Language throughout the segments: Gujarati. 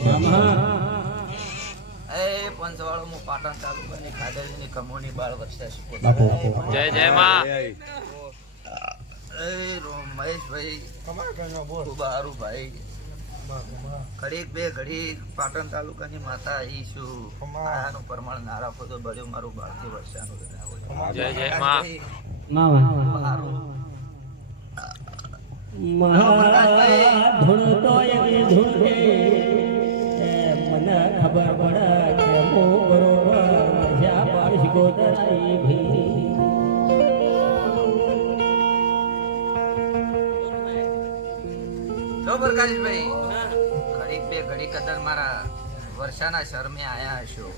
એ પંચવાળો હું પાટણ તાલુકાની ખાડલની કમોની બાળ વર્ષા શીખો. જય જય માં. એ મહેશભાઈ ખૂબ સારું ભાઈ. ઘડીક બે ઘડીક પાટણ તાલુકાની માતા ઈ શું આનું પ્રમાણ ના રાખો તો બળ્યું મારું બાળકી વર્ષાનું. જય જય માં. સારું ધૂણતો એવી ધૂણે મને ખબર પડે કે હું બરોબર જ્યાં બાળશ ગોતરાઈ ભી જો પ્રકાશભાઈ ઘડીક બે ઘડીક કદર મારા વર્ષાના શરમે આયા હશો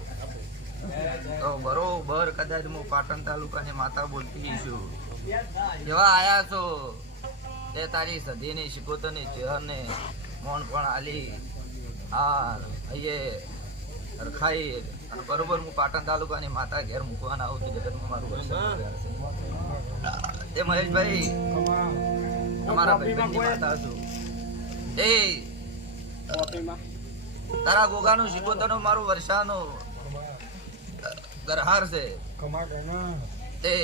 તો બરોબર કદાચ હું પાટણ તાલુકાની માતા બોલતી છું જેવા આયા છો તે તારી સદીની શિકોતરની ચેહરને મોણ પણ આલી આ અહીંયા રખાઈ અને બરોબર હું પાટણ તાલુકાની માતા ઘેર મૂકવાના આવું તો જગતમાં મારું વર્ષા તે મહેશભાઈ તમારા ભાઈબંધની માતા છું. એ તારા ગોગાનું શિકોતરનું મારું વર્ષાનું ગરહાર છે તે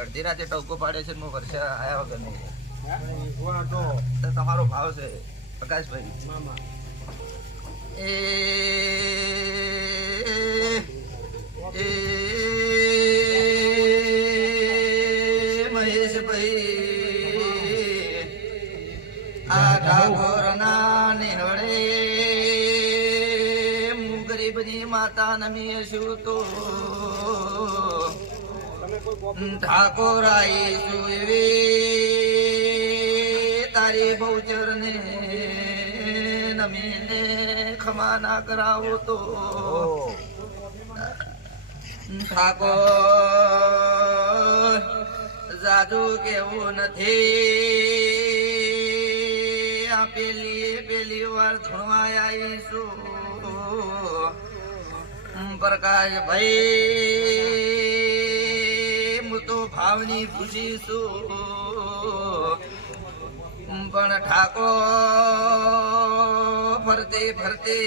અડધી રાતે ટવકો પાડે છે વર્ષા આયા વગર નહીં. તમારો ભાવ છે પ્રકાશભાઈ. એ મહેશભાઈ આ ઠાકોરના નિહળે હું ગરીબની માતા નમી છું તો ઠાકોર આઈ છું એવી તારી બહુચર ને નમીને ખમા ના કરાવો તો ઠાકોર જાદુ કેવું નથી આ પેલી વાર ધૂણવા આવીશું પ્રકાશ ભાઈ હું તો ભાવની ખુશી છું પણ ઠાકોર ફરતે ફરતે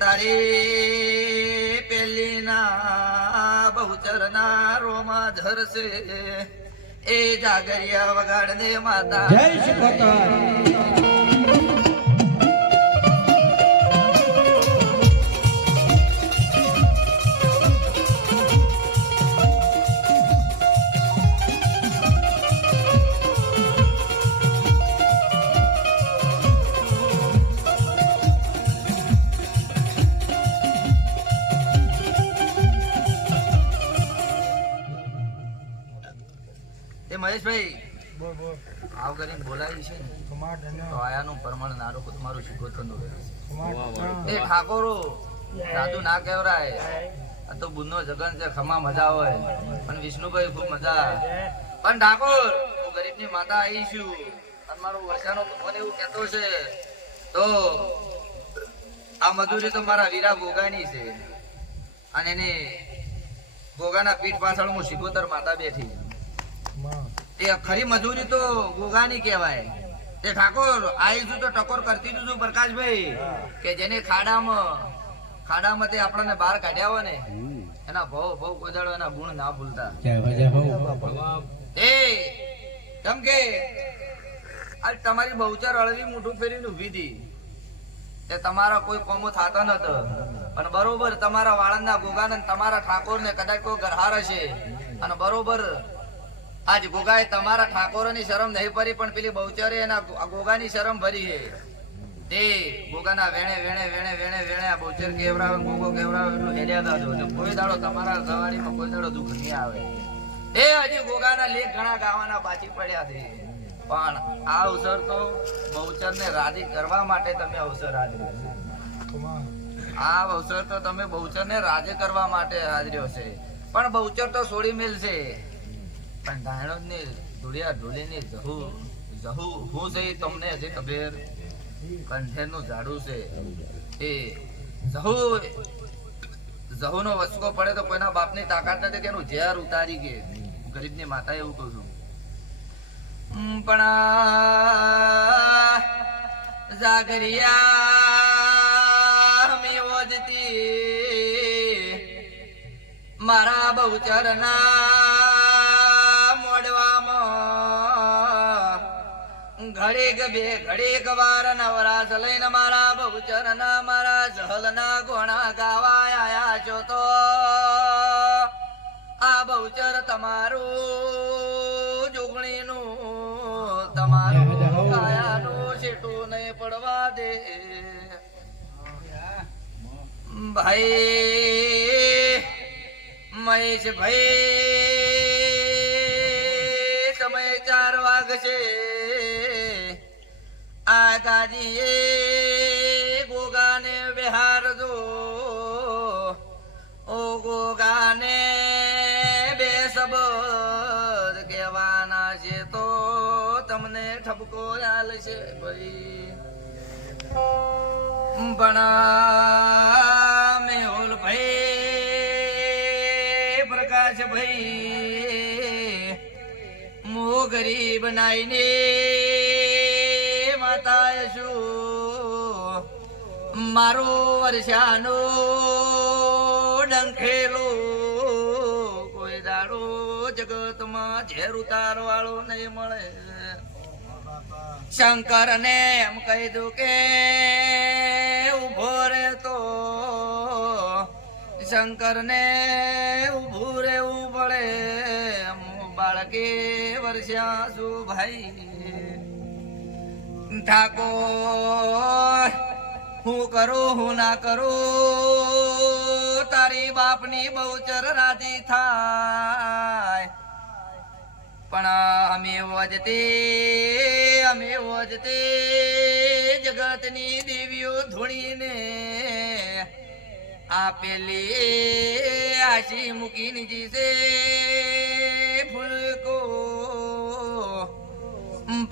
તારી પેલી ના બહુચર ના રોમા ધરશે એ જાગરિયા વગાડ દે માતા. જય શિકોતર. મહેશભાઈ આવ કરીને બોલાવી છે ને તો આયાનું પ્રમાણ નારો તમારું શિકોતરનું એ ઠાકોરો સાધુ ના કહેવરાય. આ તો બુનનો જગન છે ખમા મજા હોય પણ વિષ્ણુભાઈ ખૂબ મજા. પણ ઠાકોર હું ગરીબની માતા આવી છું અને મારો વર્ષાનો ભગવાન એવું કહેતો છે તો આ મજૂરી તો મારા વીરા ગોગાની છે અને એને ગોગાના પીઠ પાછળ હું શિકોતર માતા બેઠી. એ ખરી મજૂરી તો ગોગાની કહેવાય. તે ઠાકોર આવી છું તો ટકોર કરતી છું પ્રકાશભાઈ કે જેને ખાડામાં તે આપણને બહાર કાઢ્યા હોય ને એના ભવ કોદાડો એના ગુણ ના ભૂલતા. એ કેમ કે આ તમારી બહુચર અળવી મોઢું ફેરીને ઉભી હતી તે તમારા કોઈ કોમો થતા નતો પણ બરોબર તમારા વાળંદના ગોગાને તમારા ઠાકોરને કદાચ કોઈ ગરહાર હશે અને બરોબર આજ ગોગાએ તમારા ઠાકોરની શરમ નહીં ભરી પણ પેલી બહુચરે એના ગોગાની શરમ ભરી છે. તે ગોગાના વેણે વેણે વેણે વેણે વેણે આ બહુચર કેવરાવે ગોગો કેવરાવે એટલું હેડ્યા દાદો કોઈ દાડો તમારા સવારીમાં કોઈ દાડો દુઃખ નહીં આવે. એ હજી ગોગાના લેખ ઘણા ગાવાના બાકી પડ્યા છે પણ આ અવસર તો બહુચરને રાજી કરવા માટે તમે અવસર હાજર્યો છે. આ અવસર તો તમે બહુચરને રાજી કરવા માટે હાજર્યો છે પણ બહુચર તો છોડી મેલ છે પણ ધાણો ને ધૂળિયા ઢોલીની જહુ હું છે તમને હજી ખબર. કંઠેરનું ઝાડું છે એ જહુ નો વસકો પડે તો કોઈના બાપની તાકાત નથી કે એનું ઝેર ઉતારી કે ગરીબની માતા એવું કહું છું. પણ જાગરિયા મેં વજતી મારા બહુચરના મોડવામાં ઘડીક બે ઘડીક વાર નવરાશ લઈને મારા બહુચરના મારા જહલના ગોણા ગાવા આયા છો તો આ બહુચર તમારું જોગણીનું તમારું કાયાનું છેટું નહીં પડવા દે ભાઈ મહેશ ભાઈ સમય 4 વાગશે આ ગાજીએ ગોગાને બિહારજો ઓ ગોગાને બે શબ્દ કહેવાના છે તો તમને ઠપકો આલશે ભાઈ ભણા મેહુલ ભાઈ પ્રકાશ ભાઈ મો ગરીબ નાઈને માતા શું મારો વર્ષાનો ડંખેલો કોઈ દાડો જગતમાં ઝેર ઉતારવાળો નહીં મળે શંકર ને એમ કહી દઉં કે ઉભો રહેતો શંકર ને ઉભું રહેવું પડે બાળકે વર્ષા શું ભાઈ ઠાકોર હું કરું હું ના કરું તારી બાપની બહુચર રાજી થાય પણ અમે વજતે જગતની દેવીઓ ધોળીને આપેલી આશી મૂકીને જીસે ફૂલકો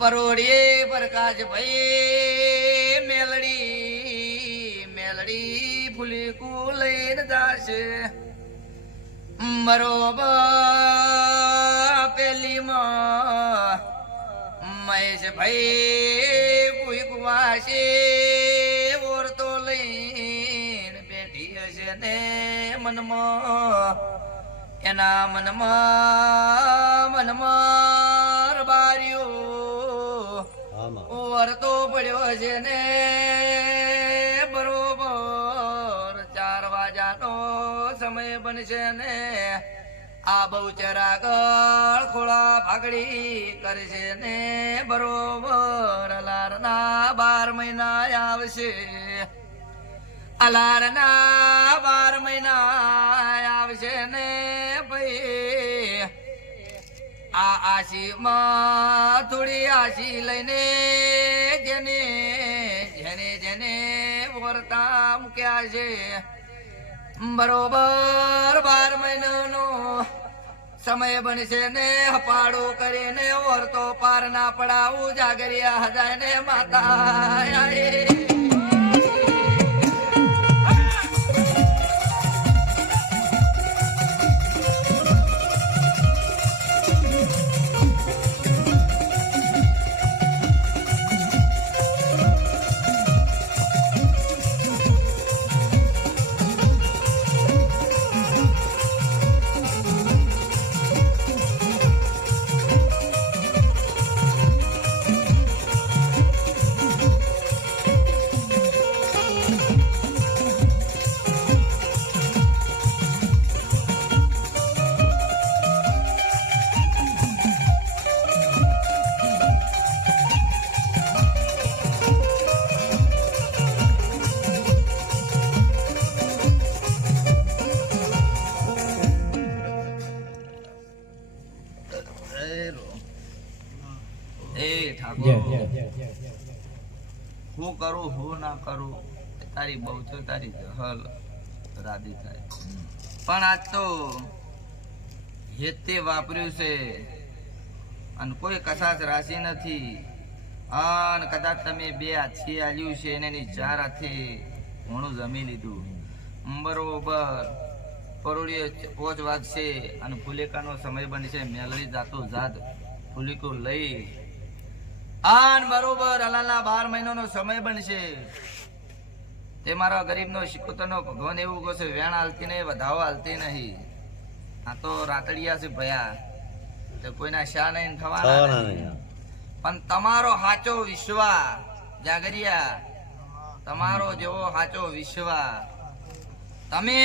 પરોડીએ પ્રકાશ ભાઈ મેલડી ફૂલકું લઈને જાશે બરોબર પેલીમાં મહેશ ભાઈ કોઈ કુવાશે ઓરતો લઈને બેઠી હશે ને મનમાં એના મનમાં બારીઓ ઓરતો પડ્યો છે ને બરોબર 4 વાગ્યાનો સમય બનશે ને આ બહુચર આગળ ખોળા ભાગડી કરશે ને બરોબર અલારના 12 મહિના આવશે અલારના 12 મહિના આવશે ને ભાઈ આ આશીમાં થોડી આશી લઈને જેને જેને જેને વર્તા મૂક્યા છે બરોબર 12 મહિનાનો સમય બનશે ને હપાડો કરીને ઓરતો પાર ના પડાવું જાગરિયા હજાય ને માતા હું કરું હું ના કરું તારી બહુચર તારી જહલ રાધી થાય પણ આજ તો હેતે વાપર્યું છે અને કોઈ કસાશ રાશિ નથી અને કદાચ તમે 2 હાથી આલ્યું છે એને 4 હાથે ઘણું જમી લીધું બરોબર પરોડીએ 5 વાગશે અને ફુલેકાનો સમય બનશે મેલડી જાતો જાત ફુલીકો લઈ આન બરોબર અલાલના 12 મહિનાનો સમય બનશે તે મારા ગરીબનો શિકોતરનો ભગવાન એવું કહે છે વેણ હાલતી નહીં વધાવો હાલતી નહીં આ તો રાતડિયા છે ભયા તો કોઈના શા નહીં થવાના નહીં પણ તમારો સાચો વિશ્વાસ જાગરિયા તમારો જેવો સાચો વિશ્વાસ તમે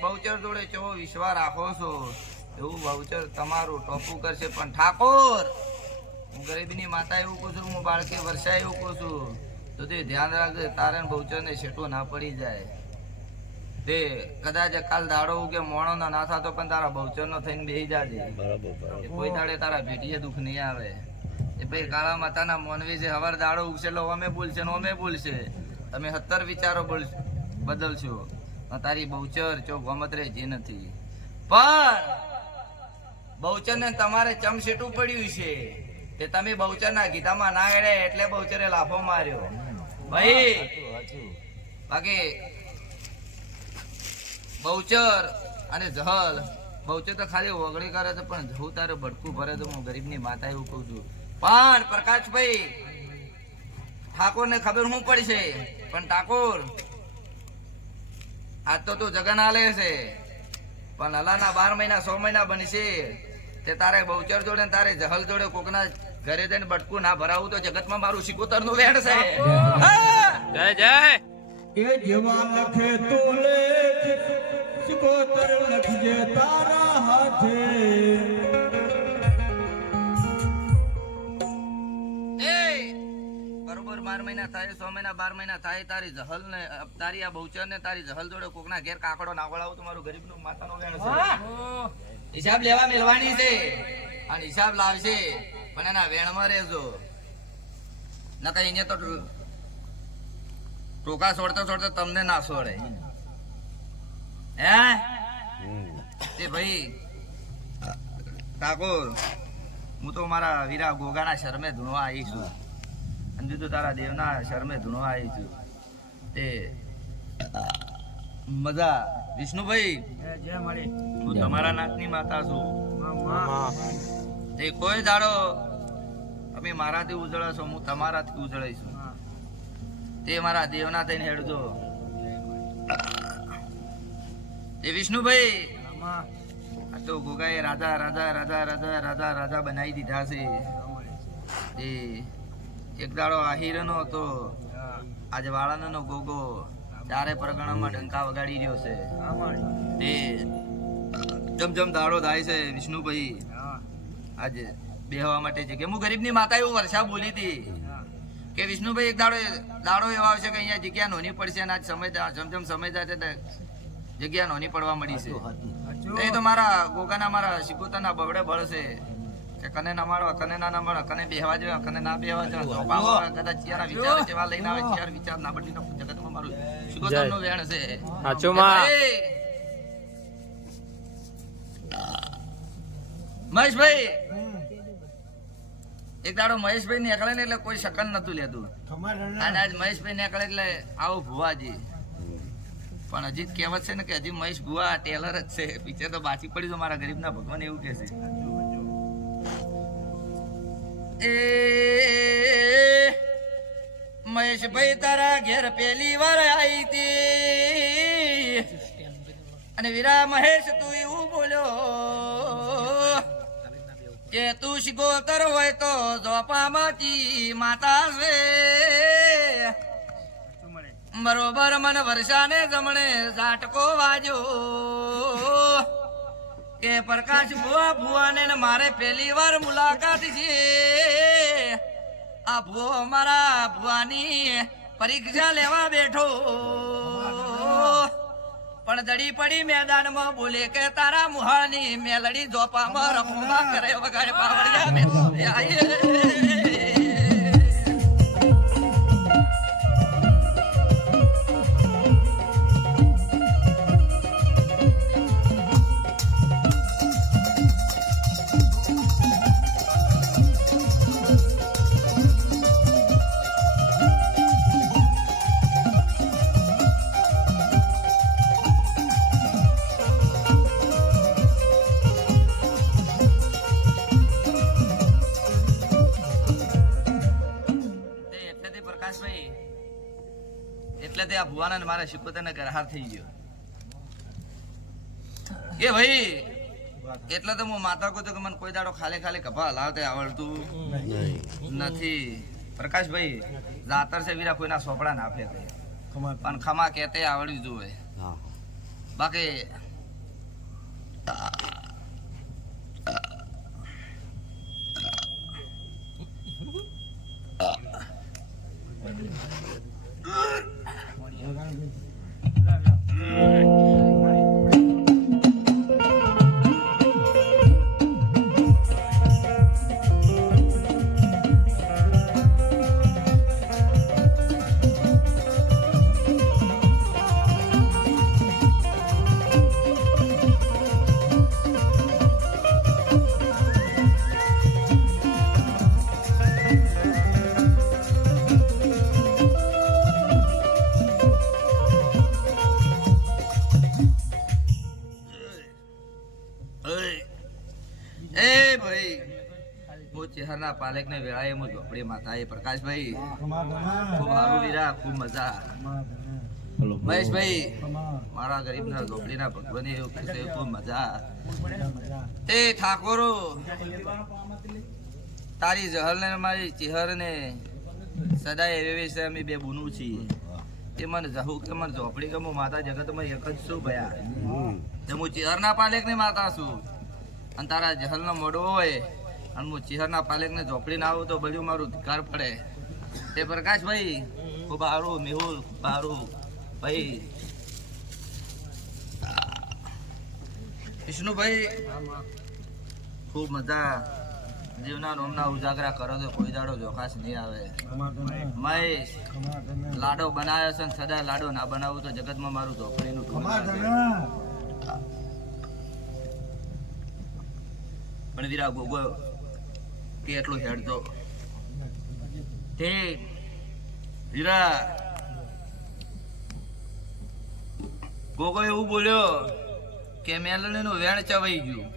બહુચર જોડે કેવો વિશ્વાસ રાખો છો એવું બહુચર તમારું ટોપું કરશે પણ ઠાકોર હું ગરીબની માતા એવું કહું છું હું બાળકે વર્ષા એવું કહું છું તો તે ધ્યાન રાખજે તારે બહુચરને શેઠો ના પડી જાય તે કદાચ કાલ દાડો કે મોણો ના થતો પણ તારા બહુચરનો થઈને બેસી જાજે કોઈ દાડે તારા ભેટીએ દુઃખ નહીં આવે એ ભાઈ કાળા માતાના મોનવી છે હવાર દાડો ઉગશે એટલે અમે બોલશે ને અમે બોલશે તમે 70 વિચારો બદલશો તારી બહુચર ચો ગમત જે નથી પણ બહુચર ને તમારે ચમસેટું પડ્યું છે તે તમે બહુચર ના ગીતામાં ના ગળે એટલે બહુચરે લાફો માર્યો ભાઈ બાકી બહુચર અને જહલ બહુચર તો ખાલી ઓગળી કરે છે પણ જહુ તારે ભડકું ભરે તો હું ગરીબની માતા એવું કહું છું પણ પ્રકાશભાઈ ઠાકોર ને ખબર શું પડશે પણ ઠાકોર આજ તો તું જગન આલે છે પણ અલાના 12 મહિના 100 મહિના બનશે તે તારે બહુચર જોડે તારે જહલ જોડે કોકના ઘરે જઈને બટકું ના ભરાવું તો જગતમાં મારું શિકોતર નું વેણ છે જય જય એ જેવા લખે તો લેખ સિકોતર લખજે તારા હાથે બરોબર 12 મહિના થાય 100 મહિના 12 મહિના થાય તારી જહલ ને તારી આ બહુચર ને તારી જહલ જોડે કોકના ઘેર કાકડો ના વળાવું તો મારું ગરીબ નું માતાનો વેણ છે હિસાબ લેવા મેલવાની છે અને હિસાબ લાવશે પણ એના વેણમાં રહેજો નકર અહીંયા તો ટોકા છોડતો છોડતો તમને ના છોડે હે તે ભાઈ ઠાકોર હું તો મારા વીરા ગોગાના શરમે ધૂણવા આવી છું અને બીજું તારા દેવના શરમે ધૂણવા આવી છું તે મજા વિષ્ણુભાઈ હું તમારા નાતની માતા છું તે કોઈ દાડો અમે મારાથી ઉજળશો હું તમારાથી ઉજળીશું તે મારા દેવના થઈને હેડજો તે વિષ્ણુભાઈ આ તો ગોગાએ રાજા રાજા રાજા રાજા રાજા રાજા બનાવી દીધા છે તે એક દાડો આહિરનો હતો આજે વાળાનો ગોગો ચારે પરગણામાં ડંકા વગાડી રહ્યો છે તે જમ દાડો થાય છે વિષ્ણુભાઈ આજે બેહવા માટે છે કે હું ગરીબની માતા એવું વર્ષા બોલી હતી કે વિષ્ણુભાઈ એક દાડો એવો આવશે કે અહીંયા જગ્યા નોની પડશે અને આજ સમય જમ સમય જાય છે જગ્યા નોની પડવા મળી છે એ તો મારા ગોગાના મારા શિકોતરના બગડે બળશે કે કને ના મારો કને ના મળે કને બેહવા જેવા કને ના બેહવા જેવા કદાચ ચિયારા વિચાર જેવા લઈને આવે ચિયાર વિચાર ના બદલીને જગતમાં મારું શિકોતરનું વેણ છે સાચું માં મહેશભાઈ એક દાડો મહેશભાઈ નીકળે ને એટલે કોઈ શકન નતું લેતું અને આજ મહેશભાઈ નીકળે એટલે આવો ભુવાજી પણ હજી કહેવત છે ને કે હજી મહેશ ભુવા ટેલર જ છે પિક્ચર તો બાકી પડી તો મારા ગરીબના ભગવાન એવું કે છે એ મહેશભાઈ તારા ઘેર પહેલી વાર આવી હતી અને વીરા મહેશ તું એવું બોલ્યો કે તું શિકોતર હોય તો ઝોપામાંથી માતા છે બરોબર મને વર્ષાને જમણે ઝાટકો વાજ્યો કે પ્રકાશ ભુવાને મારે પહેલી વાર મુલાકાત છે આ ભુવો મારા ભુવાની પરીક્ષા લેવા બેઠો પણ દડી પડી મેદાનમાં બોલે કે તારા મુહાની મેલડી જોપામાં રખોમાં કરે વગાડે પાવડિયા એટલે તે આ ભુવાના ને મારા શિકોતરને કરહાર થઈ ગયો એ ભાઈ એટલે તો હું માતા કહું છું કે મને કોઈ દાડો ખાલી ખાલી કપા હલાવતે આવડતું નથી પ્રકાશભાઈ જાતર છે વીરા કોઈના સોપડા ના ફેંકે પણ ખમા કહેતે આવડ્યું જોવે બાકી ચેહરના પાલેક ને વેળાએ હું ઝોપડી માતા એ પ્રકાશભાઈ ખૂબ સારું વીરા ખૂબ મજા મહેશભાઈ મારા ગરીબના ઝોપડીના ભગવાને એવું કીધું ખૂબ મજા તે ઠાકોરો તારી જહર ને મારી ચેહર ને સદાય એવી છે અમે બે બુનું છીએ તે મને જહુ કે મને ઝોપડી કે હું માતા જગતમાં એક જ છું ભયા તે હું ચેહરના પાલેક ને માતા છું અને તારા જહલનો મોડો હોય અને હું ચેહરના પાલેકને ઝોપડી ના આવું તો બધું મારું ધિકાર પડે તે પ્રકાશભાઈ ખૂબ સારું મેહુલ ખૂબ સારું ભાઈ વિષ્ણુભાઈ ખૂબ મજા જીવના રોમના ઉજાગરા કરો તો કોઈ દાડો જોખાશ નહીં આવે મહેશ લાડો બનાવ્યો છે સદા લાડો ના બનાવું તો જગતમાં મારું ઝોપડીનું પણ વીરા ગોગો કે એટલું હેડતો તે વીરા ગોગો એવું બોલ્યો કે મેલડીનું વેણ ચવાઈ ગયું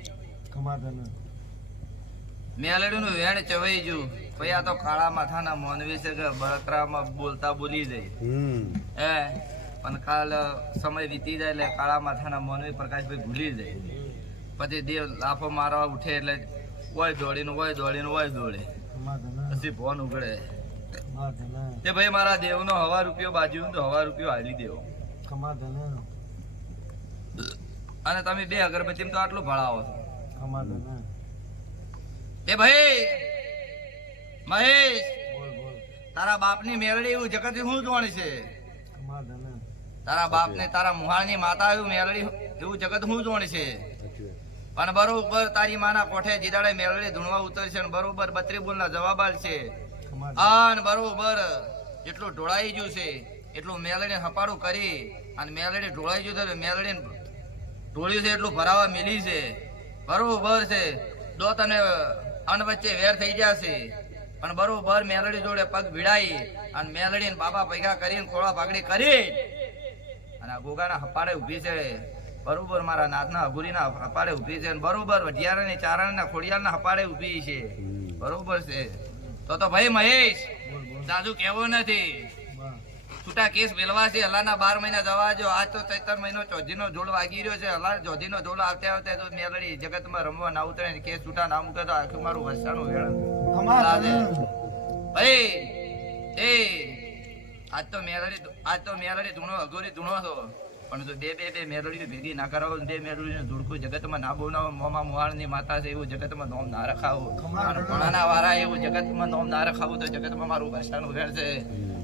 મેલડીનું વેણ ચવાઈ ગયું પછી આ તો કાળા માથાના મોનવી છે કે બળતરામાં બોલતા બોલી જાય પણ કાલ સમય વીતી જાય એટલે કાળા માથાના મોનવી પ્રકાશભાઈ ભૂલી જાય પછી દેવ લાફો મારવા ઉઠે એટલે હોય દોડીને દોડે પછી ફોન ઉગડે તે ભાઈ મારા દેવનો હવા રૂપિયો બાજુ તો હવા રૂપિયો હાલી દેવો અને તમે બે અગરબત્તી તો આટલું ભણાવો છો તે ભાઈ મહેશ તારા બાપની મેલડી એવું જગત શું જોવાની છે તારા બાપને તારા મુહાળની માતા એવું મેલડી એવું જગત શું જોવાની છે પણ બરોબર તારી માના કોઠે જીદાડે મેલડી ધૂણવા ઉતરશે અને બરોબર 32 બોલના જવાબ આલશે અને બરોબર જેટલું ઢોળાઈ ગયું છે એટલું મેલડી હપાડું કરી અને મેલડી ઢોળાઈ ગયું છે મેલડી ઢોળ્યું છે એટલું ભરાવા મિલી છે બરોબર છે દો તને અન વચ્ચે વેર થઈ જશે પણ બરોબર મેલડી જોડે પગ ભીડાઈ અને મેલડી ને બાબા પૈગા કરીને ખોળા પાઘડી કરી અને આ ગોગાના હપાડે ઊભી છે બરોબર મારા નાથના અઘુરીના હપાડે ઊભી છે બરોબર વઢિયારાની ચારણના ખોડિયારના હપાડે ઊભી છે બરોબર છે તો ભાઈ મહેશ દાદુ કેવો નથી છૂટા કેસ મેળવા છે હલાના 12 મહિના જવા જો આજ તો 73 મહિનો ચોધીનો જોડ વાગી રહ્યો છે હલા ચોધીનો જોડ આવતે આવતે તો મેલડી જગતમાં રમવા ના ઉતરે ને કેસ છૂટા ના મૂકે તો આખું મારું વસાનું વેણ ભાઈ એ આજ તો મેલડી ધૂણો અઘોરી ધૂણો છો પણ જો બે મેલડી ભેગી ના કરાવો બે મેલડી ધૂળકું જગતમાં ના બોલાવો મોમા મુહાળની માતા છે એવું જગતમાં નોમ ના રખાવો અને ઘણાના વારા એવું જગતમાં નોમ ના રખાવું તો જગતમાં મારું વસાનું વેણ છે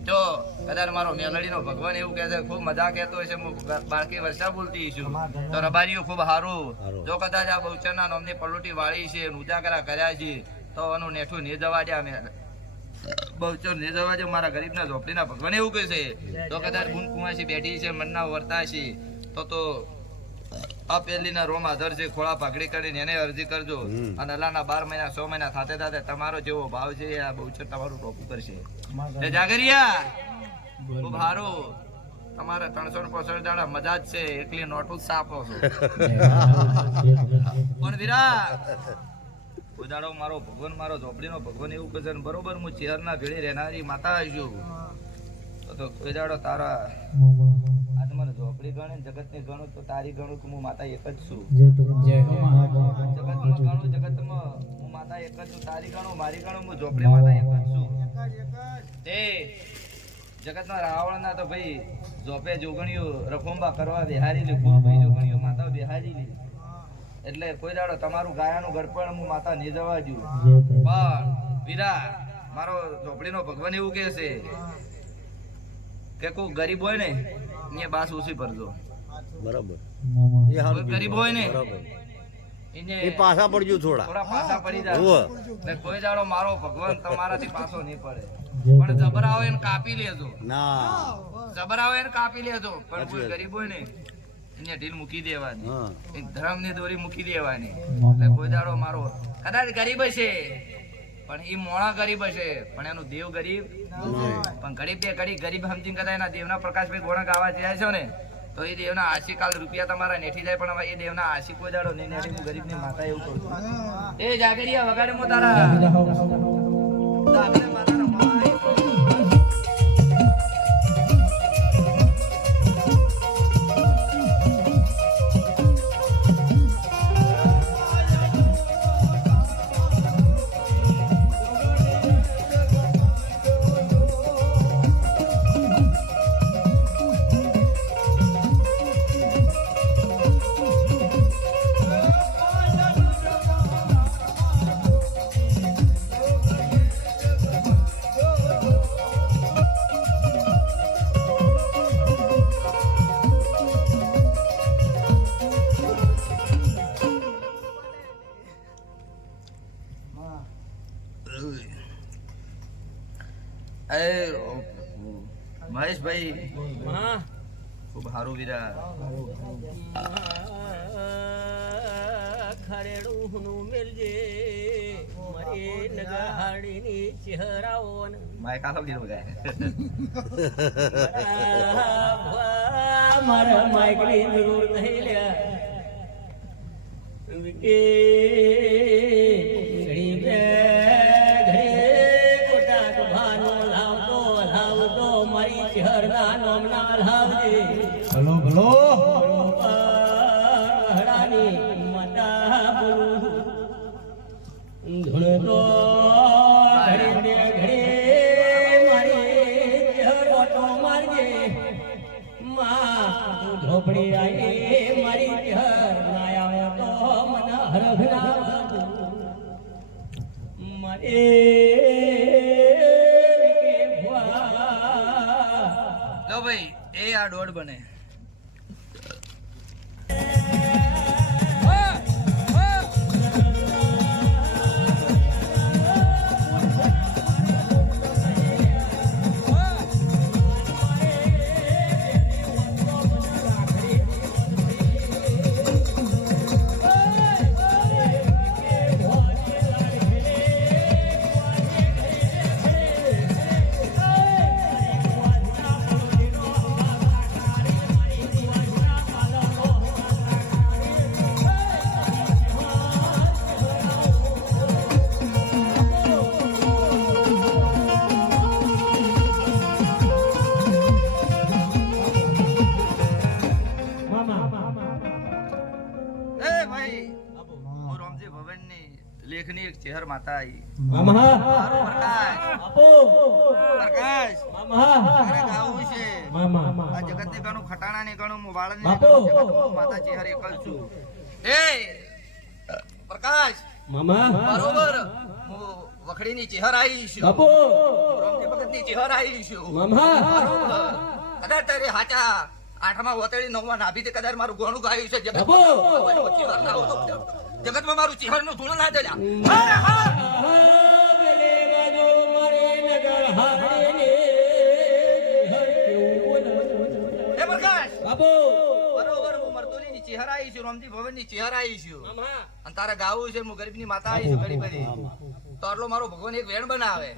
જો કદાચ મારો મેલડીનો ભગવાન એવું કહે છે ખૂબ મજા કહેતો હશે હું બાળકી વર્ષા બોલતી છું તો રબારીઓ ખૂબ સારું જો કદાચ આ બહુચરના નામની પલોટી વાળી છે ઉજાગરા કર્યા છે તો આનું નેઠું નહીં જવા દે બહુચર નહીં જવા દે મારા ગરીબના ઝોપડીના ભગવાન એવું કહે છે તો કદાચ ગુણ કુંવાસી બેઠી છે મનના વર્તા છે તો આ પેલીના રોમ આધર છે ખોળા પાઘડી કરીને એને અરજી કરજો અને અલ્લાહના 12 મહિના 100 મહિના થાતે તમારો જેવો ભાવ છે આ બહુચર તમારું ટોપું કરશે જાગરિયા ખૂબ સારું તમારે 365 દાડા મજા જ છે એકલી નોટું જ સાપો છો પણ વીરા ઉદાડો મારો ભગવાન મારો ઝોપડીનો ભગવાન એવું કહે છે બરોબર હું ચેહરના ભેળી રહેનારી માતા છું તો કોઈ દાડો તારા આ તમારે ઝોપડી ગણે જગતની ગણો તો તારી ગણો કે હું માતા એક જ છું. જગતમાં ગણો જગતમાં હું માતા એક જ છું. તારી ગણો મારી ગણો હું ઝોપડી માતા એક જ છું. તે જગતના રાવણના તો ભાઈ ઝોપે જોગણીઓ રખોંબા કરવા બિહારી લે ભાઈ જોગણીઓ માતા બિહારી લે એટલે કોઈ દાડો તમારું ગાયાનું ગડપણ હું માતા નહીં જવા દઉં. પણ વીરા મારો ઝોપડીનો ભગવાન એવું કહે છે કે કોઈ ગરીબ હોય ને એને બાસ ઓછી ભરજો. બરાબર કોઈ ગરીબ હોય ને એને પાછા પડજો થોડા પાછા પડી જાય. એટલે કોઈ દાડો મારો ભગવાન તમારાથી પાછો નહીં પડે. પણ જબરા હોય એને કાપી લેજો. જબરા હોય એને કાપી લેજો. પણ કોઈ ગરીબ હોય ને એને ઢીલ મૂકી દેવાની. ધર્મ ની દોરી મૂકી દેવાની. એટલે કોઈ દાડો મારો કદાચ ગરીબ હશે પણ એ મોણા ગરીબ હશે પણ એનું દેવ ગરીબ પણ ગરીબ બે ગરીબ સમજીને કદાચ એના દેવના પ્રકાશભાઈ ગોણા ગાવા જાય છે ને તો એ દેવના આશી કાલ રૂપિયા તમારા નેઠી જાય પણ એ દેવના આશી કોઈ દાડો નહીં નેઠી. હું ગરીબની માતા એવું કહું છું. એ જાગરિયા વગાડે મો તારા જાગરે માતાનો માય. મહેશભાઈ ખૂબ સારું વીરા. માય કાલો ગીરો ગાય મારા માઇકની જરૂર નહીં લ્યા ભલો ભલો માતા ધૂણતો ઘડે મારી ઓટો મારજે માં ઝોપડી આવી મારી ઘર ના તો મને હરભરા મારે લો ભાઈ એ આ દોડ બને. લેખની એક ચહેર માતા આવી. પ્રકાશ મારે ગાવું છે. આ જગત ને ગણું ખટાણા ને ગણું વાળ ને માતા ચહેર એકલ છું. એ પ્રકાશ બરોબર હું વખડી ની ચહેર આવી છું. ભગત ની ચહેર આવી છું. કદાચ તારે હાચા 8મા વતેડી 9મા નાભી તે કદાચ મારું ગોણું ગાયું છે. જગતમાં મારું ચહેર નું ધૂળ ના દેલા. બરોબર હું મરતુલી ની ચહેરા આવી છું. રામજી ભવન ની ચહેરા આવી છું. અને તારે ગાવું છે હું ગરીબ ની માતા આવી છું. ગરીબ તો આટલો મારો ભગવાન એક વેણ બનાવે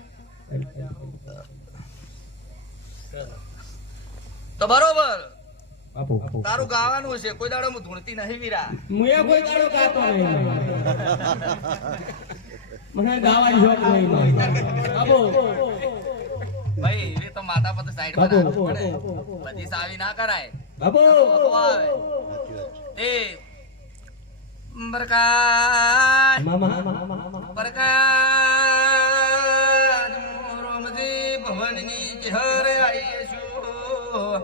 તો બરોબર તારું ગાવાનું છે. કોઈ દાડો હું ધૂણતી નહીં વીરા. કોઈ દાડો ગાતો નહીં. મને ગાવાની શોખ નહીં. ભાઈ તો માતા પર સાઈડ પર રાખવું પડે બધી સાવી ના કરાય બાપુ આવે એ બરકા મામા પ્રકાશ રોમજી ભવનની ચહેર આઈ છું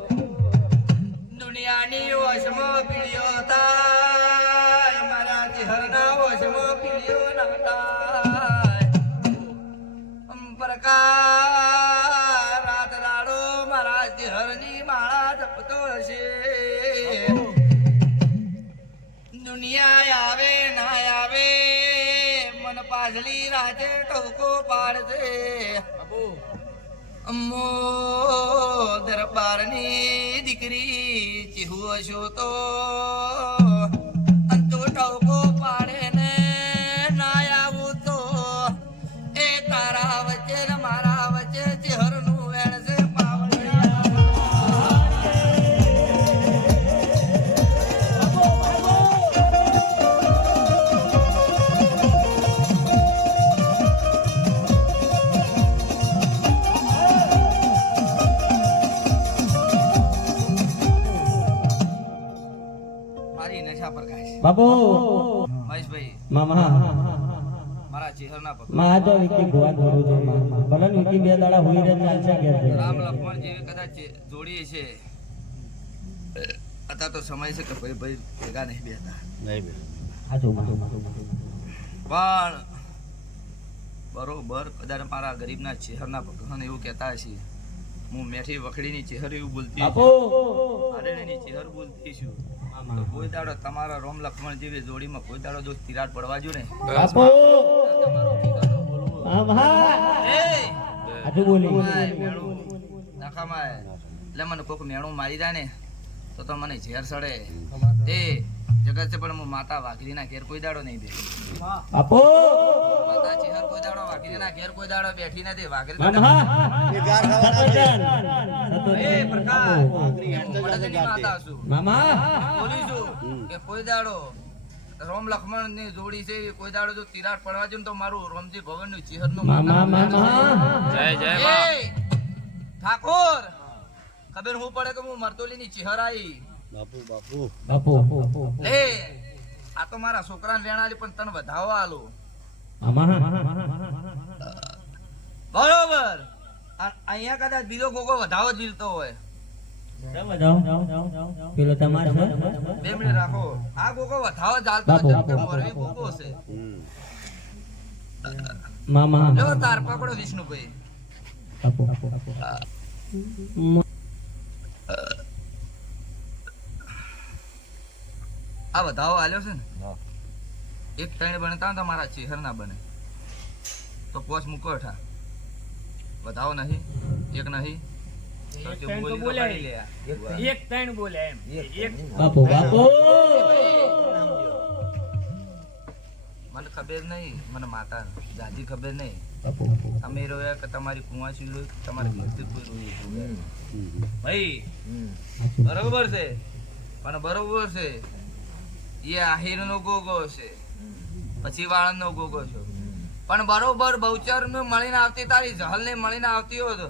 દુનિયાની વશમાં પીડ્યો તા મારા ચહેરના વશમાં પીડ્યો નતા પ્રકાશ રાત દાડો મારા ચહેરની માળા જપતો હશે દુનિયા આવે ના આવે મન પાછલી રાતે ટોકો પાડશે અમ્મો દરબારની દીકરી ચીહુ હશો તો અંતો ટોકો પાડે ને ના આવું તો એ તારા વચ્ચે ને મારા વચ્ચે ચહેરનું વેણશે બાપુ મહેશભાઈ મામા મારા ચહેરના પગ માં તો વિકી ગોવા થોડું છે માં ભલે વિકી બે દાડા હોઈ રે ચાલશે કે છે રામ લક્ષ્મણ જેવી કદાચ જોડી છે અત્યારે તો સમય છે કે ભાઈ ભાઈ ભેગા નહીં બેતા હાચું પણ બરોબર કદાચ મારા ગરીબના ચહેરના ભગવાન એવું કહેતા હશે હું મેઠી વખડીની ચહેર એવું બોલતી બાપુ આડેણીની ચહેર બોલતી છું તો કોઈ દાડો તમારા રોમ લક્ષ્મણ જેવી જોડીમાં કોઈ દાડો દોસ્ત તિરાડ પડવા જો ને બાપુ મામા એ હાચું બોલી મેણું નાખામાં એટલે મને કોક મેણું મારી જાય ને તો મને ઝેર સડે એ જગત છે પણ હું માતા વાઘરીના ઘેર કોઈ દાડો નહીં બેઠી બાપુ માતા ચહેર કોઈ દાડો વાઘરીના ઘેર કોઈ દાડો બેઠી નથી વાઘરી મામા એ પ્રકાશ પડદની માતા છું મામા બોલી છું કે કોઈ દાડો રોમ લક્ષ્મણ ની જોડી છે કોઈ દાડો જો તિરાડ પડવા જો તો મારું રોમજી ભવન નું ચહેર નું મામા મામા જય જય માં ઠાકોર ખબર હું પડે કે હું મરતોલી ની ચહેર આવી બાપુ એ આ તો મારા છોકરાને વેણાલી પણ તને વધાવો આલો મામા બરોબર અહીંયા કદાચ બીજો ગોગો વધાવો જીલતો હોય પેલો તમારે છે 2 મિનિટ રાખો આ ગોગો વધાવો ચાલતો બાપુ, હોય બાપુ, મોરવી ગોગો છે મામા લો તાર પકડો વિષ્ણુભાઈ બાપુ આ વધાવો આલ્યો છે ને એક ત્રણ બનતા તો મારા ચહેર ના બને તો પોચ મૂકો ઠા વધાવો નહીં એક નહીં તો જે બોલી તો પાડી લે આ. એક ત્રણ બોલે એમ એક બાપુ બાપુ મને ખબર નહીં મને માતા દાદી ખબર નહીં બાપુ અમે રોયા કે તમારી કુંવાસી રોઈ તમારી ભક્તિ કોઈ રોઈ ભાઈ બરોબર છે પણ બરોબર છે એ આહિર નો ગોગો છે પછી વાળંદ નો ગોગો છે પણ બરોબર બહુચર ને મળીને આવતી તારી જહલ ને મળીને આવતી હોત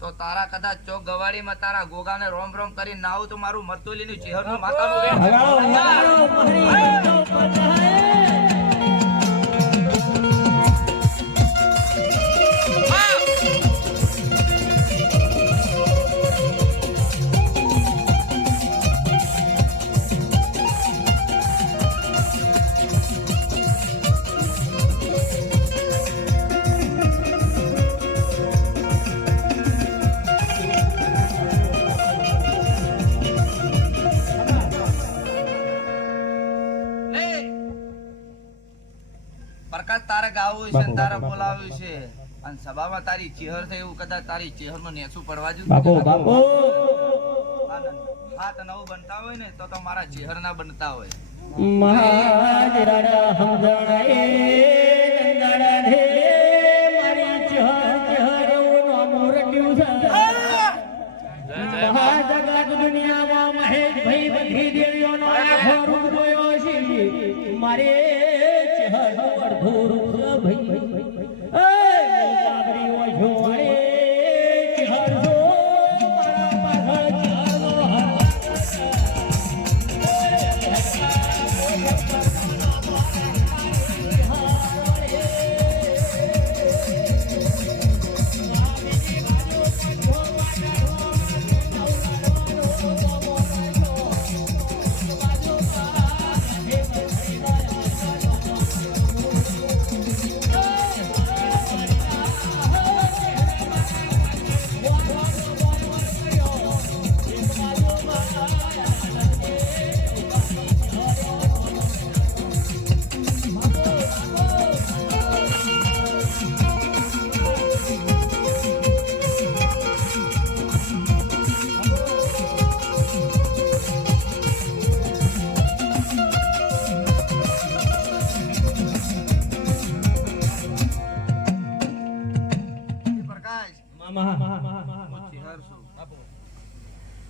તો તારા કદાચ ચોક ગવાડીમાં તારા ગોગાને રોમ રોમ કરીને ના આવું તો મારું મરતોલી નું ચહેર નું માતાનું વેણ પ્રકાશ તારે ગાવું છે ને તારે બોલાવ્યું છે અને સભામાં તારી ચહેર છે એવું કદાચ તારી ચહેર નું નેસું પડવા જ બાપુ બાપુ હાથ નવું બનતા હોય ને તો મારા ચહેર ના બનતા હોય મહાજરાડા સમજણાએ નંદાડા રે મારી ચહેર નો મોરટ્યું છે મહા જગત દુનિયામાં મહેશ ભાઈ બધી દેવીઓનો આખો રૂપ જોયો છે મારે ચહેર નો અડધો રૂપ ભાઈ એ બાબરી ઓછો મારે ચહેર જો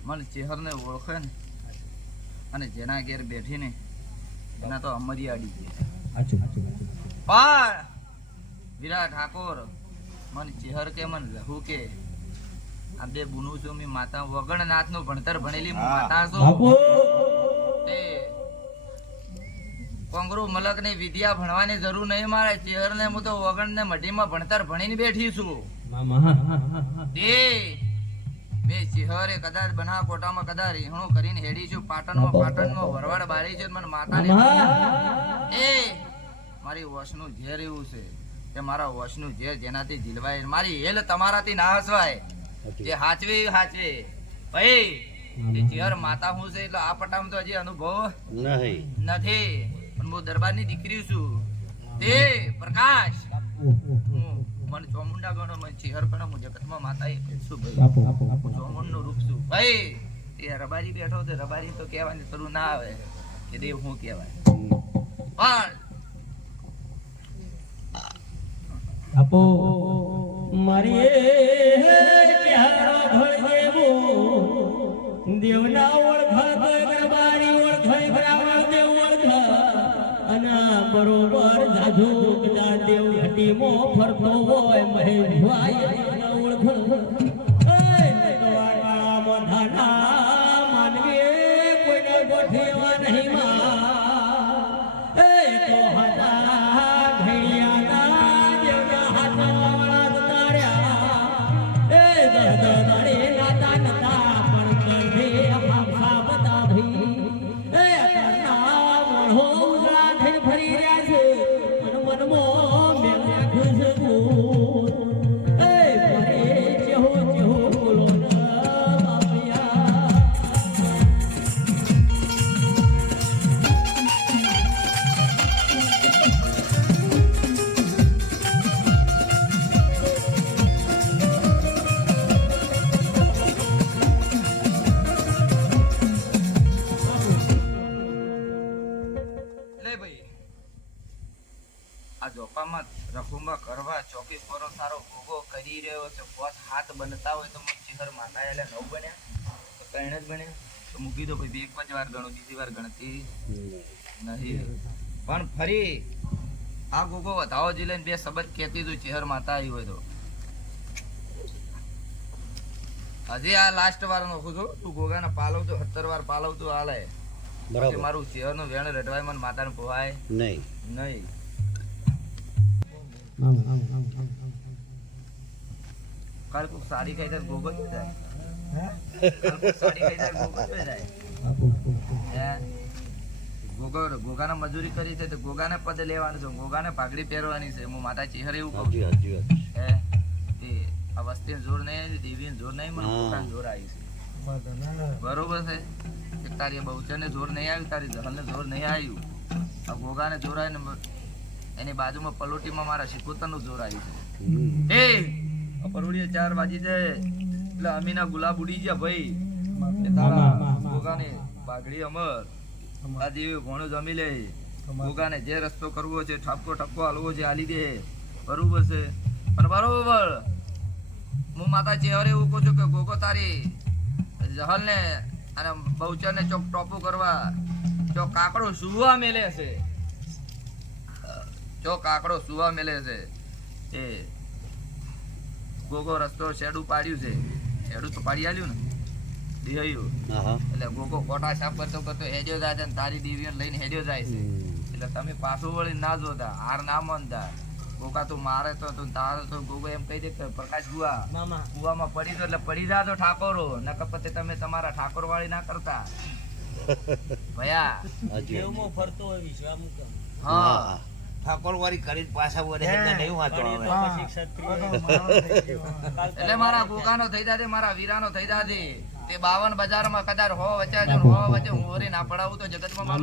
મન ચેહરને ઓળખે ને અને જેના ઘેર બેઠીને એના તો અમરી આડી ગઈ પણ વીરા ઠાકોર મન ચેહર કે મન લહુ કે આ બે બુનુ છું મી માતા વગણનાથ નું ભણતર ભણેલી માતા છું તે કોંગરુ મલક ની વિદ્યા ભણવાની જરૂર નહીં મારે ચેહર ને હું તો વગણ ને મઢીમાં ભણતર ભણીને બેઠી છું તે મેં ચેહરે કદાચ બના કોટામાં કદાચ રીહણું કરીને હેડી છું પાટણમાં વરવાડ બારી છે મને માતાને એ મારી વશનું ઝેર એવું છે કે મારા વશનું ઝેર જેનાથી જીલવાય મારી હેલ તમારાથી ના હસવાય જે હાચવે ભાઈ એ ચેહર માતા હું છે એટલે આ પટામાં તો હજી અનુભવ નથી પણ હું દરબારની દીકરી છું તે પ્રકાશ મને ચોમુંડા ગણો મને ચેહર ગણો હું જગતમાં માતા એક છું ભાઈ ચોમુંડનું રૂપ છું ભાઈ એ રબારી બેઠો તો રબારી તો કહેવાની જરૂર ના આવે કે દેવ હું કહેવાય પણ આપો મારી દેવના ઓળખા ગરબારી ઓળખાય બરાબર દેવ ઓળખા અને બરોબર જાજુ કદા દેવ ઘટીમો ફરતો હોય મહેશ ભાઈ ઓળખ એ દવાના મધાના માનવી કોઈને ગોઠેવા નહીં માં એ તો હતા ઘડિયાના દેવના હાથવાળા તાર્યા એ દદડે નાતા નતા પણ કરે આખા બતા ભઈ એ કરના હો ઉજળા થઈ ફરી રહ્યા છે મન મનમો મેં ખુશબુ એ ફરે ચહો બોલો ના બાપિયા લે ભાઈ આ જોપામાં રઘુમાં કરવા ચોકી પરો સારો ભોગો કરી રહ્યો છે પોત હાથ બનતા હોય તો મને ચેહર માતા એટલે નવ બન્યા તો કઈ જ બન્યા તો મૂકી દો ભાઈ એક પાંચ વાર ગણો બીજી વાર ગણતી નહીં પણ ફરી આ ગોગો વધાવો જ લઈને બે શબ્દ કહેતી તું ચેહર માતા આવી હોય તો હજી આ લાસ્ટ વાર નોખું છું તું ગોગાને પાલવ તો 17 વાર પાલવ તું હાલે બરાબર મારું ચેહરનું વેણ રટવાય મને માતાને પોવાય નહીં કાલ કોક સાડી ખાઈ જાય ગોગો જ જાય કાલ કોક સાડી ખાઈ જાય ગોગો જ જાય ગોગાને મજૂરી કરી છે તો ગોગાને પદ લેવાનું છે ગોગાને પાઘડી પહેરવાની છે હું માતા ચેહર એવું કહું છું હે તે આ વસ્તીને જોર નહીં આવી દેવીને જોર નહીં મને ગોગાને જોર આવી છે બરોબર છે એક તારી બહુચરને જોર નહીં આવ્યું તારી જહલને જોર નહીં આવ્યું આ ગોગાને જોર આવ્યું ને એની બાજુમાં પલોટીમાં મારા શિકોતરનું જોર આવ્યું છે એ પરોડીએ 4 વાગી જાય એટલે અમીના ગુલાબ ઉડી ગયા ભાઈ એ તારા ગોગાને પાઘડી અમર આ દેવી ઘણું જમી લે ગોગાને જે રસ્તો કરવો છે ઠપકો હાલવો છે હાલી દે બરોબર છે પણ બરોબર હું માતા ચેહરે એવું કહું છું કે ગોગો તારી જહલને અને બહુચરને ચોક ટોપું કરવા જો કાકડો સુવા મેલે છે એ ગોગો રસ્તો શેડું પાડ્યું છે શેડું તો પાડી આલ્યું ને દેહયું એટલે ગોગો કોટા સાફ કરતો હેડ્યો જાય છે ને તારી દેવીઓ લઈને હેડ્યો જાય છે એટલે તમે પાછું વળી ના જોતા હાર ના માનતા ગોગા તું મારે તો તારે તો ગોગો એમ કહી દે કે પ્રકાશ કુવામાં પડી તો એટલે પડી જાજો ઠાકોરો નકર પછી તમે તમારા ઠાકોર વાળી ના કરતા ભયા દેવમાં ફરતો હોય વિશ્વામુક હા ઠાકોર વાળી કરી પાછા વળે એટલે નહીં વાંચો એટલે મારા ગોગાનો થઈ જાજે મારા વીરાનો થઈ જાજે તે 52 બજારમાં કદાચ હો વચ્ચે હું ઓરી ના પડાવું તો જગતમાં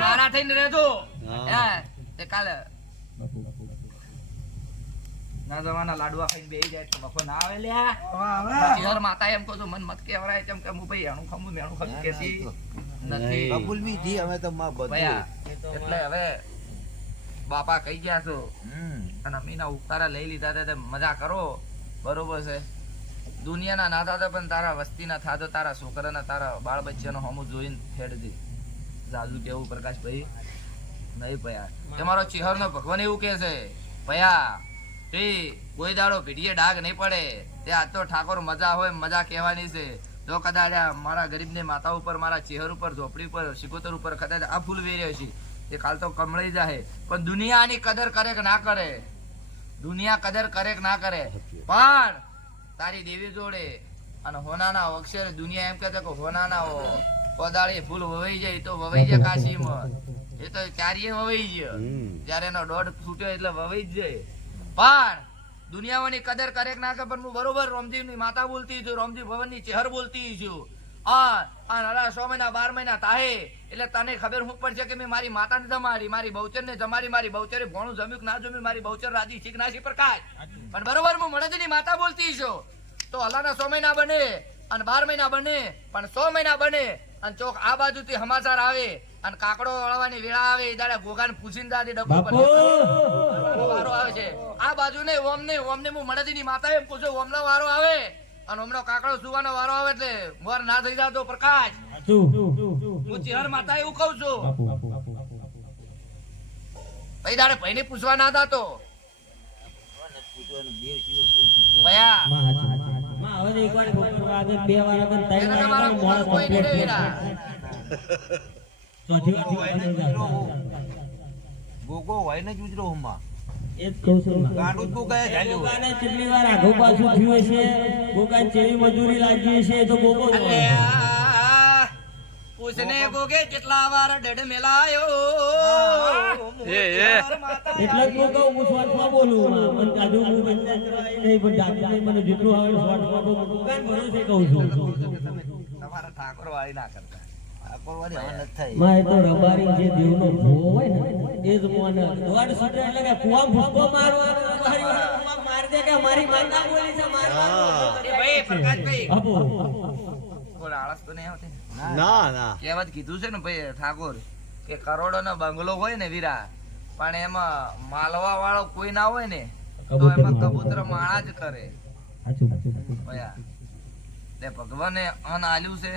મારા થઈને રહેજો હે તે કાલે ના જવાના લાડવા ખાઈને બેહી જાય તો બફો ના આવે લ્યા ચેહર માતા એમ કહું છું મન મત કેવરાય કેમ કે હું ભાઈ એનું ખમું મેણું ખમું કેસી નથી કબૂલ બી જી હવે તો માં બધું એટલે હવે બાપા કહી ગયા છો અને અમીના ઉતારા લઈ લીધા તે મજા કરો બરોબર છે દુનિયાના ના થતા પણ તારા વસ્તીના થાતો તારા છોકરાના તારા બાળ બચ્ચાનો હમું જોઈને ફેડ દે જાજુ કેવું પ્રકાશભાઈ નહીં પયા તમારો ચિહરનો ભગવાન એવું કે છે પયા તે કોઈ દાડો પીઢીએ ડાઘ નહીં પડે તે આજ તો ઠાકોર મજા હોય મજા કહેવાની છે જો કદાચ મારા ગરીબની માતા ઉપર મારા ચહેર ઉપર ઝોપડી ઉપર શિકોતર ઉપર કદાચ આ ફૂલ વેર્યો છે તે કાલ તો કમળી જાય પણ દુનિયા આની કદર કરે કે ના કરે દુનિયા કદર કરે કે ના કરે પણ તારી દેવી જોડે અને હોનાના અક્ષરે દુનિયા એમ કહેતા કે હોનાના કોદાળી ફૂલ વવાઈ જાય તો વવાઈ જાય કાશીમાં એ તો ચારીએ વવાઈ ગયો જયારે એનો દોઢ ફૂટ્યો એટલે વવાઈ જ જાય પણ દુનિયાઓની કદર કરે કે ના કરે પણ હું બરોબર રોમજીની માતા બોલતી છું રોમજી ભવનની ચહેર બોલતી છું અને 6 મહિના 12 મહિના તાહે એટલે તને ખબર હું પડશે કે મેં મારી માતાને જમાડી મારી બહુચરને જમાડી મારી બહુચરે ભોણું જમ્યું કે ના જમ્યું મારી બહુચર રાજી શીખ ના શીખ પ્રકાશ પણ બરોબર હું મળદની માતા બોલતી છું તો અલ્લાહના 6 મહિના બને અને 12 મહિના બને પણ 100 મહિના બને અને ચોક આ બાજુથી સમાચાર આવે અને કાકડો વળવાની વેળા આવે એ દાડે ગોગાને પૂછીને દાદી ડબ્બો વારો આવે છે આ બાજુ ને ઓમને હું મળદની માતા એમ પૂછું ઓમનો વારો આવે અને હમણાં કાકડો સુવાનો વારો આવે એટલે મોર ના થઈ જાતો પ્રકાશ હું ચિહર માતા એવું કઉ છું ભાઈ દાડે ભાઈને પૂછવા ના જાતો ભયા હવે એકવાર આગળ 2 વાર આગળ 3 વાર આગળ મોડો કમ્પ્લીટ કર્યા ચોથી વાર ગોગો હોય ને ગુજરા હોમાં એ જ કહું છું ગાડું તું કયા ચાલ્યું ગોગાને કેટલી વાર આઘું પાછું થયું છે ગોગાને ચેવી મજૂરી લાગી છે તો ગોગો જ હોય. પૂછને ગોગે કેટલા વાર ડડ મેલાયો એટલે જ ગોગો હું શોર્ટમાં બોલું પણ કાજુ હું બંને નહીં પણ જાતે મને જેટલું આવે શોર્ટમાં તો ગોગાને ભરોસે કહું છું તમારા ઠાકોર વાળી ના કરતા ઠાકોર વાળી હવે નથી થઈ માં એ તો રબારી જે દેવનો ભો હોય ને એ જ મને દોડ સુટે એટલે કે કુવા ભૂકો મારવાનો રબારી વાળો કુવા માર દે કે મારી માતા બોલી છે મારવાનો એ ભાઈ પ્રકાશભાઈ આપો કોઈ આળસ તો નહીં આવતી ના ના કહેવત કીધું છે ને ભાઈ ઠાકોર કે કરોડોનો બંગલો હોય ને વીરા પણ એમાં માલવા વાળો કોઈ ના હોય ને તો એમાં કબૂતર માળા જ કરે ભયા તે ભગવાને અન્ન આલ્યું છે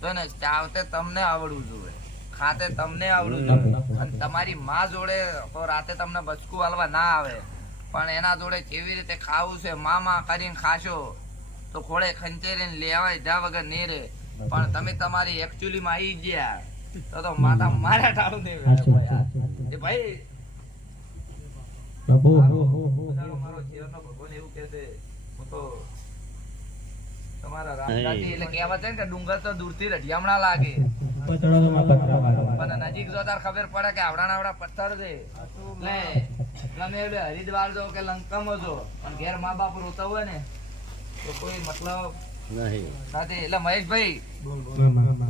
તો એને ચાવતે તમને આવડવું જોઈએ ખાતે તમને આવડવું જોઈએ અને તમારી માં જોડે તો રાતે તમને બચકું હાલવા ના આવે પણ એના જોડે કેવી રીતે ખાવું છે મામા કરીને ખાશો તો ખોળે ખંચેરીને લેવાય જા વગર નહીં રે પણ તમે તમારી એકચ્યુઅલી માં આવી ગયા તો માતા મારા ટાળું નહીં એ ભાઈ મારો જીવનનો ભગવાન એવું કહે છે હું તો તમારા રામદાસજી એટલે કહેવત છે ને કે ડુંગર તો દૂરથી રઢિયામણા લાગે પણ નજીક જો તાર ખબર પડે કે આવડા આવડા પથ્થર છે એટલે ગમે એટલે હરિદ્વાર જો કે લંકામાં જો અને ઘેર મા બાપ રોતા હોય ને તો કોઈ મતલબ નહીં નથી એટલે મહેશભાઈ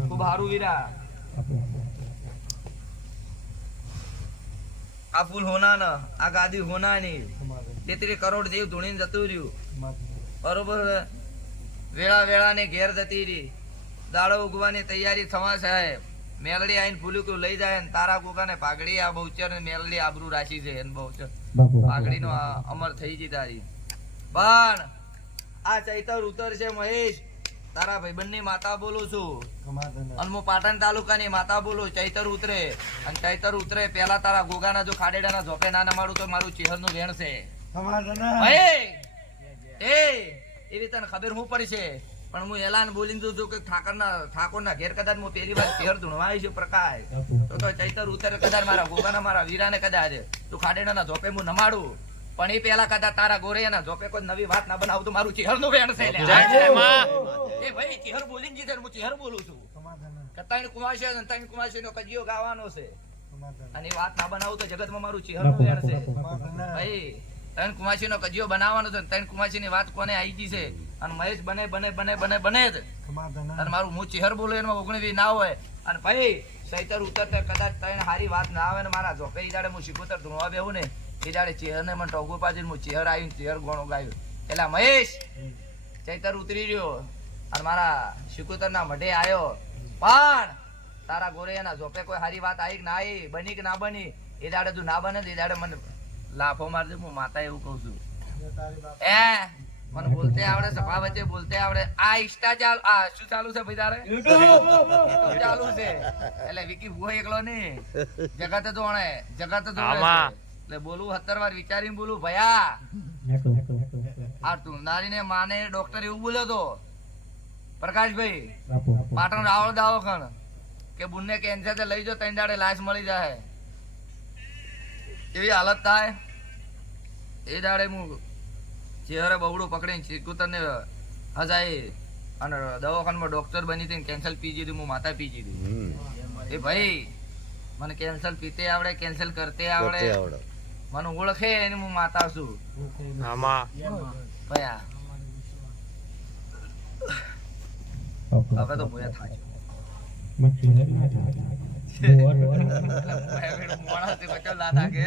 ખૂબ સારું વીરા આ ફૂલ હોના ને આ ગાદી હોના ની 33 કરોડ દેવ ધૂણીને જતું રહ્યું બરોબર વેળા વેળા ને ઘેર જતી રહી દાડો ઉગવાની તૈયારી થવા સાહેબ મેલડી આઈને ફૂલુકું લઈ જાય ને તારા કોકાને પાઘડી આ બહુચર ને મેલડી આબરૂ રાશી છે એને બહુચર પાઘડી નો અમર થઈ ગઈ તારી પણ આ ચૈતર ઉતર છે મહેશ તારા ભાઈબંધ ની માતા બોલું છું અને હું પાટણ તાલુકાની માતા બોલું ચૈતર ઉતરે અને ચૈતર ઉતરે પેલા તારા ગોગાના જો ખાડેડાના ઝોપે ના નમાડું તો મારું ચહેર નું વેણ છે એવી તને ખબર હું પડી છે પણ હું એલાન બોલીને દઉં છું કે ઠાકોરના ઘેર કદાચ હું પેલી વાર ચહેર ધૂણવા આવી છું પ્રકાશ તો ચૈતર ઉતરે કદાચ મારા ગોગાના મારા વીરાને કદાચ તું ખાડેડાના ઝોપે હું નમાડું પણ એ પેલા કદાચ તારા ગોરૈયાના ઝોપે કોઈ નવી વાત ના બનાવું તો મારું ચહેર નું વેણ છે એ ભાઈ ચહેર બોલીને જીતે હું ચહેર બોલું છું કે ત્રણ કુમાશી નો કજિયો ગાવાનો છે અને એ વાત ના બનાવું તો જગતમાં મારું ચહેર નું વેણ છે ભાઈ ત્રણ કુમાશી નો કજિયો બનાવવાનો છે ત્રણ કુમાશી ની વાત કોને આવી ગઈ છે અને મહેશ બને જ અને મારું હું ચહેર બોલું એમાં 19 ના હોય અને ભાઈ ચૈતર ઉતરતે કદાચ ત્રણ હારી વાત ના આવે ને મારા ઝોપે ઈ દાડે હું શિકોતર ધૂણવા બેહું ને એ દાડે ચહેર ને મને ટોગું પાડીને હું ચહેર આવીને ચહેર ગોણો ગાયું એટલે મહેશ ચૈતર ઉતરી રહ્યો અને મારા શિકોતર ના મઢે આવ્યો પણ તારા ગોરૈયાના ઝોપે કોઈ હારી વાત આવી કે ના આવી બની કે ના બની એ દાડે તું ના બને એ દાડે મને લાફો મારજે હું માતા એવું કઉ છું મને બોલતે આવડે, સભા વચ્ચે બોલતે આવડે. આ ઇન્સ્ટા ચાલુ, આ શું ચાલુ છે ભાઈ તારે? YouTube ચાલુ છે. એટલે વિકી ભૂવો એકલો નહીં, જગત જોણે, જગત જોણે છે. આમાં. એટલે બોલું 17 વાર વિચારીને બોલું. ભયા આ તુંડારીને માને ડોક્ટર એવું બોલ્યો તો પ્રકાશભાઈ પાટણ રાવળ દવાખાને કે બુનને કેન્સર છે, લઈ જો 3 દાડે લાશ મળી જાય. એવી હાલત થાય. એ દાડે હું ચહેરે બવડું પકડીને ચીકુતરને હજાય અને દવાખાનામાં ડોક્ટર બની હતી, કેન્સર પી જીધું, હું માતા પી જીધું. એ ભાઈ મને કેન્સર પીતે આવડે, કેન્સલ કરતે આવડે, મને ઓળખે એને હું માતા છું. આમાં ભયા હવે તો ભૂયા થાય છે. મોણા થી બચો લાતા કે